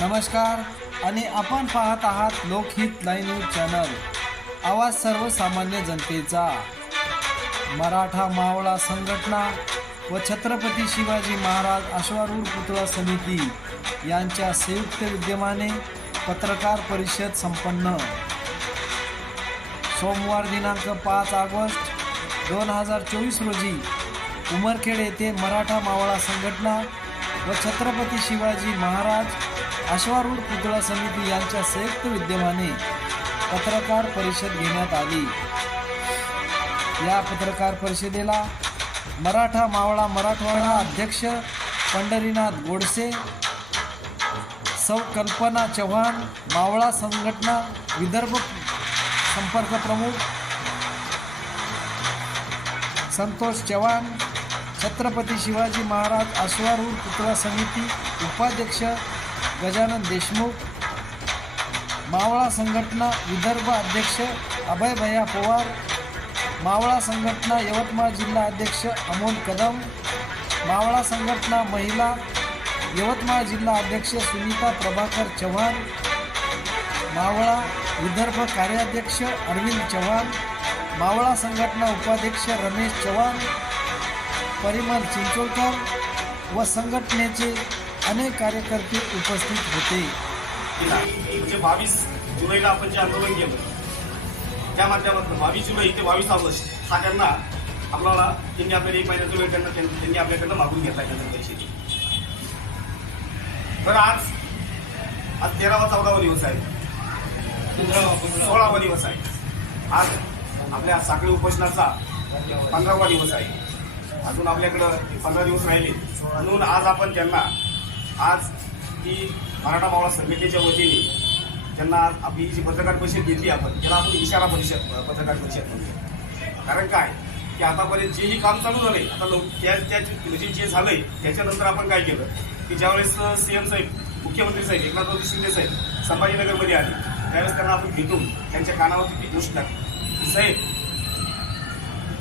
नमस्कार आणि आपण पाहत आहात लोकहित लाईव्ह न्यूज चॅनल, आवाज सर्वसामान्य जनतेचा। मराठा मावळा संघटना व छत्रपती शिवाजी महाराज अश्वारूढ पुतळा समिती यांच्या संयुक्त विद्यमाने पत्रकार परिषद संपन्न। सोमवार दिनांक 5 ऑगस्ट 2024 रोजी उमरखेड येथे मराठा मावळा संघटना व छत्रपती शिवाजी महाराज अश्वारूढ पुतळा समिती यांच्या संयुक्त विद्यमाने पत्रकार परिषद घेण्यात आली। या पत्रकार परिषदेला मराठा मावळा मराठवाडा अध्यक्ष पंढरीनाथ गोडसे, सौ कल्पना चव्हाण, मावळा संघटना विदर्भ संपर्क प्रमुख संतोष चव्हाण, छत्रपती शिवाजी महाराज अश्वारूढ पुतळा समिती उपाध्यक्ष गजानन देशमुख, मावळा संघटना विदर्भ अध्यक्ष अभय भैया पवार, मावळा संघटना यवतमाळ जिल्हा अध्यक्ष अमोल कदम, मावळा संघटना महिला यवतमाळ जिल्हा अध्यक्ष सुनीता प्रभाकर चव्हाण, मावळा विदर्भ कार्याध्यक्ष अरविंद चव्हाण, मावळा संघटना उपाध्यक्ष रमेश चव्हाण, परिमल चिंचोलकर व संघटनेचे अनेक कार्यकर्ते उपस्थित होते। 22 जुलैला आपण जे आंदोलन केलं त्या माध्यमातून 22 जुलै ते 22 ऑगस्ट हा त्यांना आपल्याला त्यांनी आपल्याला 1 महिन्याचा वेळ त्यांनी आपल्याकडनं मागून घेतला त्यांच्या पैशाची। तर आज 13वा-14वा दिवस आहे, 16वा दिवस आहे, आज आपल्या साखळी उपोषणाचा 15वा दिवस आहे। अजून आपल्याकडं 15 दिवस राहिले म्हणून आज आपण त्यांना आज ही मराठा मावळा संघटनेच्या वतीने त्यांना आपली जी पत्रकार परिषद घेतली आपण त्याला आपण इशारा परिषद पत्रकार परिषद म्हणतो। कारण काय की आतापर्यंत जेही काम चालू झालंय आता म्हणजे जे झालंय त्याच्यानंतर आपण काय केलं की ज्यावेळेस सीएम साहेब, मुख्यमंत्री साहेब एकनाथ शिंदे साहेब संभाजीनगरमध्ये आले त्यावेळेस त्यांना आपण भेटून त्यांच्या कानावरती ती गोष्ट टाकली, साहेब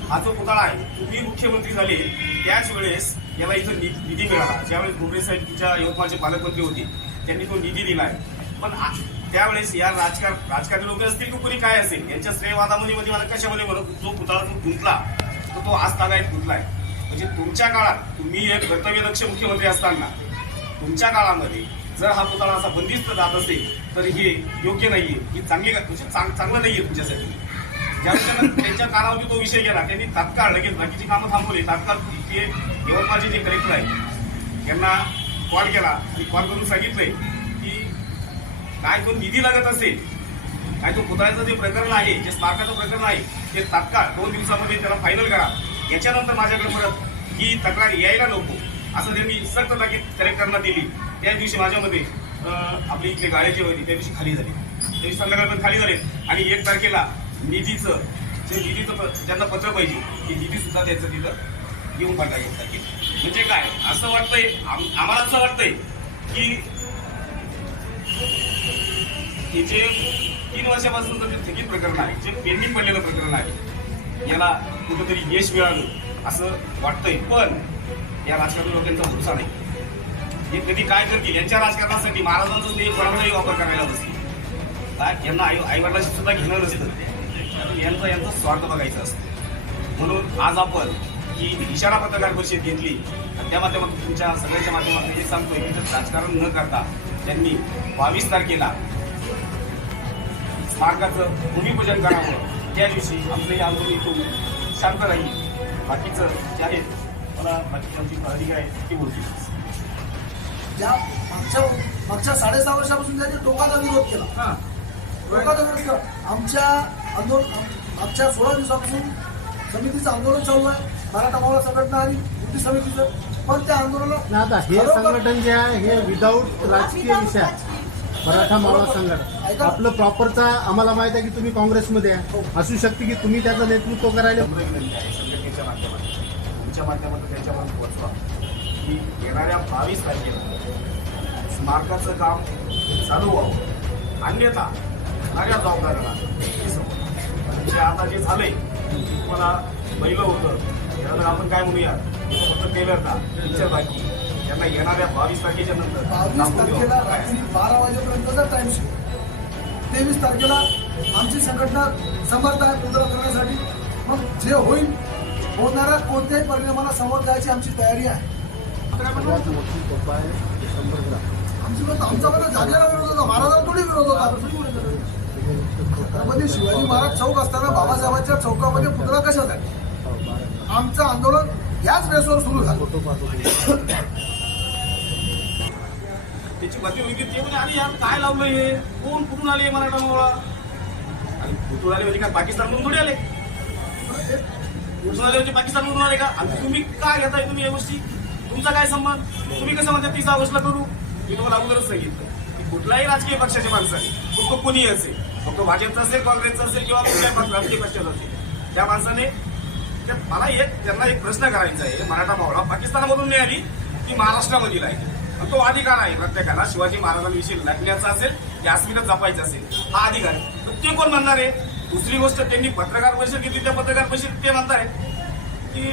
हा जो पुतळा आहे तुम्ही मुख्यमंत्री झाले त्याच वेळेस याला इथं निधी मिळाला। ज्यावेळेस घुमरे साहेब तुमच्या यवतमाळचे पालकमंत्री होते त्यांनी तो निधी दिला आहे, पण त्यावेळेस या राजकारणी लोक असतील की कोणी काय असेल यांच्या श्रेयवादामध्ये मला कशामध्ये म्हणत जो पुतळा जो गुंतला तो आज तागायत गुंतलाय। म्हणजे तुमच्या काळात तुम्ही एक कर्तव्यदक्ष मुख्यमंत्री असताना तुमच्या काळामध्ये जर हा पुतळा असा बंदिस्त जात असेल तर हे योग्य नाहीये, ही चांगलं नाहीये तुमच्यासाठी। ज्यावेळेस त्यांच्या कानावरती तो विषय गेला त्यांनी तात्काळ लगेच बाकीची कामं थांबवली। तात्काळ ते यवतमाळचे जे कलेक्टर आहे त्यांना कॉल केला आणि कॉल करून सांगितलंय की काय तो निधी लागत असेल, काय तो पुतळ्याचं जे प्रकरण आहे, जे स्मारकाचं प्रकरण आहे ते तात्काळ 2 दिवसामध्ये त्याला फायनल करा, याच्यानंतर माझ्याकडे परत ही तक्रार यायला नको असं त्यांनी सक्त ताकीद कलेक्टरना दिली। त्या दिवशी माझ्यामध्ये आपली इथली गाड्याची होती त्या दिवशी खाली झाली, त्या दिवशी संध्याकाळपर्यंत खाली झाले आणि 1 तारखेला निधीचं ज्यांना पत्र पाहिजे की निधी सुद्धा त्याचं तिथं येऊन पाठवायचं। म्हणजे काय असं वाटतंय आम्हाला असं वाटतंय की हे जे 3 वर्षापासून जे थकीत प्रकरण आहे, जे पेंडिंग पडलेलं प्रकरण आहे याला कुठंतरी यश मिळालं असं वाटतंय, पण या राजकारणी लोकांचा भरोसा नाही। हे कधी काय करतील यांच्या राजकारणासाठी महाराजांचं ते कोणाचाही वापर करायला बसतील, यांना आईवडिलांशी सुद्धा घेणं नसतं, यांचा स्वार्थ बघायचं असतं। म्हणून आज आपण ही इशारा पत्रकार परिषद घेतली आणि त्या माध्यमातून तुमच्या सगळ्यांच्या माध्यमातून हे सांगतोय की राजकारण न करता त्यांनी 22 तारखेला स्मारकाचं भूमिपूजन करावं। त्या दिवशी आमचं हे आंदोलन इथून शांत राहील। बाकीचं जे आहे मला बाकीची आमची पदाधिकारी आहे ती बोलतील। ज्या मागच्या 6.5 वर्षापासून त्यांनी टोकाचा विरोध केला, टोकाचा विरोध केला। आमच्या आंदोलन मागच्या 16 दिवसापासून समितीचं आंदोलन चालू आहे, मराठा मावळा संघटना आणि कृती समितीचं, पण त्या आंदोलनाला आता हे संघटन जे आहे हे विदाऊट राजकीय विषय मराठा मावळा संघटन आपलं प्रॉपरचा आम्हाला माहित आहे की तुम्ही काँग्रेसमध्ये आहे, असू शकते की तुम्ही त्याचं नेतृत्व करायला संघटनेच्या माध्यमातून तुमच्या माध्यमातून त्यांच्यापर्यंत पोहोचवा की येणाऱ्या 22 तारखेला स्मारकाचं काम चालू व्हावं, अन्यथा येणाऱ्या जबाबदाऱ्याला म्हणजे आता जे झालंय तुम्हाला पहिलं होतं त्यानंतर आपण काय म्हणूया फक्त टेलर ना टीचर बाकी त्यांना येणाऱ्या 22 तारखेच्या नंतर 22 तारखेला रात्री 12 वाजेपर्यंतचा टाइम शिव. 23 तारखेला आमची संघटना समर्थ आहे पुतळा करण्यासाठी. मग जे होईल होणाऱ्या कोणत्याही परिणामाला समोर जायची आमची तयारी आहे. सगळ्यात मोठी पप्पा आहे 100 ग्राम. आमच्याकडे जागेला विरोध होता, महाराजांना थोडी विरोध होता. छत्रपती शिवाजी महाराज चौक असताना बाबासाहेबांच्या चौकामध्ये पुतळा कशात आहे? आमचं आंदोलन याच बेसवर सुरू झालं. फोटो पाठवतो. त्याची गती होती ते म्हणजे आणि यार काय लावलं हे कोण कुठून आले मराठा मावळा आणि कुठून आले म्हणजे काय पाकिस्तानमधून थोडी आले कुठून आले म्हणजे पाकिस्तानमधून आले का आणि तुम्ही काय घेताय तुम्ही या गोष्टी तुमचा काय संबंध तुम्ही कसं म्हणता 30 ऑगस्टला करू मी तुम्हाला अगोदरच सांगितलं की कुठल्याही राजकीय पक्षाच्या माणसाने तो कोणीही असेल फक्त भाजपचा असेल काँग्रेसचा असेल किंवा कुठल्याही राजकीय पक्षाचा असेल त्या माणसाने मला त्यांना एक प्रश्न करायचा आहे मराठा मावळा पाकिस्तानमधून नाही आली ती महाराष्ट्रामधील आहे तो अधिकार आहे प्रत्येकाला शिवाजी महाराजांविषयी लढण्याचा असेल या अस्मिता जपायचं असेल हा अधिकार आहे तर ते कोण म्हणणार आहे. दुसरी गोष्ट त्यांनी पत्रकार परिषद घेतली त्या पत्रकार परिषदेत ते म्हणताय की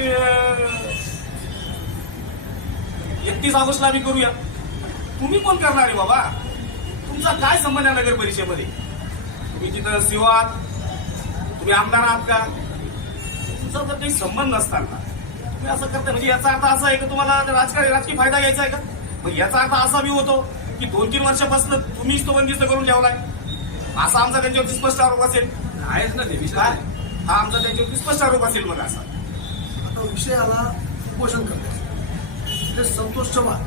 31 ऑगस्टला आम्ही करूया. तुम्ही कोण करणार आहे बाबा तुमचा काय संबंध आहे नगर परिषदेमध्ये तुम्ही तिथं सीओ आहात तुम्ही आमदार आहात का तुमचा जर काही संबंध नसताना तुम्ही असं करताय म्हणजे याचा अर्थ असा आहे की तुम्हाला राजकीय फायदा घ्यायचा आहे का. मग याचा अर्थ असा बी होतो की 2-3 वर्षापासून तुम्हीच तो बंदिस्त करून ठेवलाय असा आमचा त्यांच्यावरती स्पष्ट आरोप असेल. आहेच ना ते विषय हा आमचा त्यांच्यावरती स्पष्ट आरोप असेल. मग असा आता विषय आला उपोषण करण्याचा. ते संतोष चव्हाण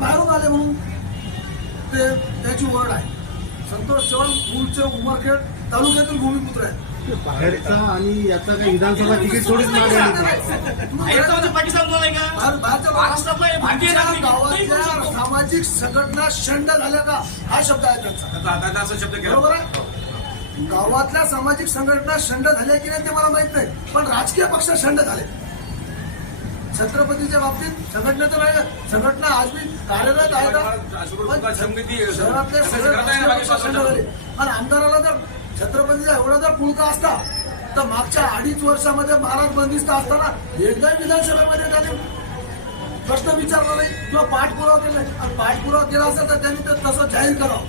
बाहेरून आले म्हणून ते त्याची ओरड आहे. संतोष चव्हाण मूळचे उमरखेड तालुक्यातील भूमिपुत्र आहेत. बाहेरचा आणि याचा काही विधानसभा तिकीट थोडीच मागे पाकिस्तान महाराष्ट्रातला भारतीय गावाच्या सामाजिक संघटना शंड झाल्या का हा शब्द आहे त्यांचा शब्द बरोबर आहे. गावातल्या सामाजिक संघटना शंड झाल्या की नाही ते मला माहित नाही पण राजकीय पक्ष शंड झाले. छत्रपतीच्या बाबतीत संघटनेचं नाही संघटना आज मी कार्यरत आहे का शहरातले सगळे राजकीय पक्ष शंड झाले. आणि आमदाराला जर छत्रपतीचा एवढा जर पुळका असता तर मागच्या 2.5 वर्षामध्ये महाराज बंदिस्त असताना एकदाही विधानसभेमध्ये त्याने प्रश्न विचारला नाही किंवा पाठपुरावा केला नाही. आणि पाठपुरावा केला असेल तर त्यांनी ते तसं जाहीर करावं.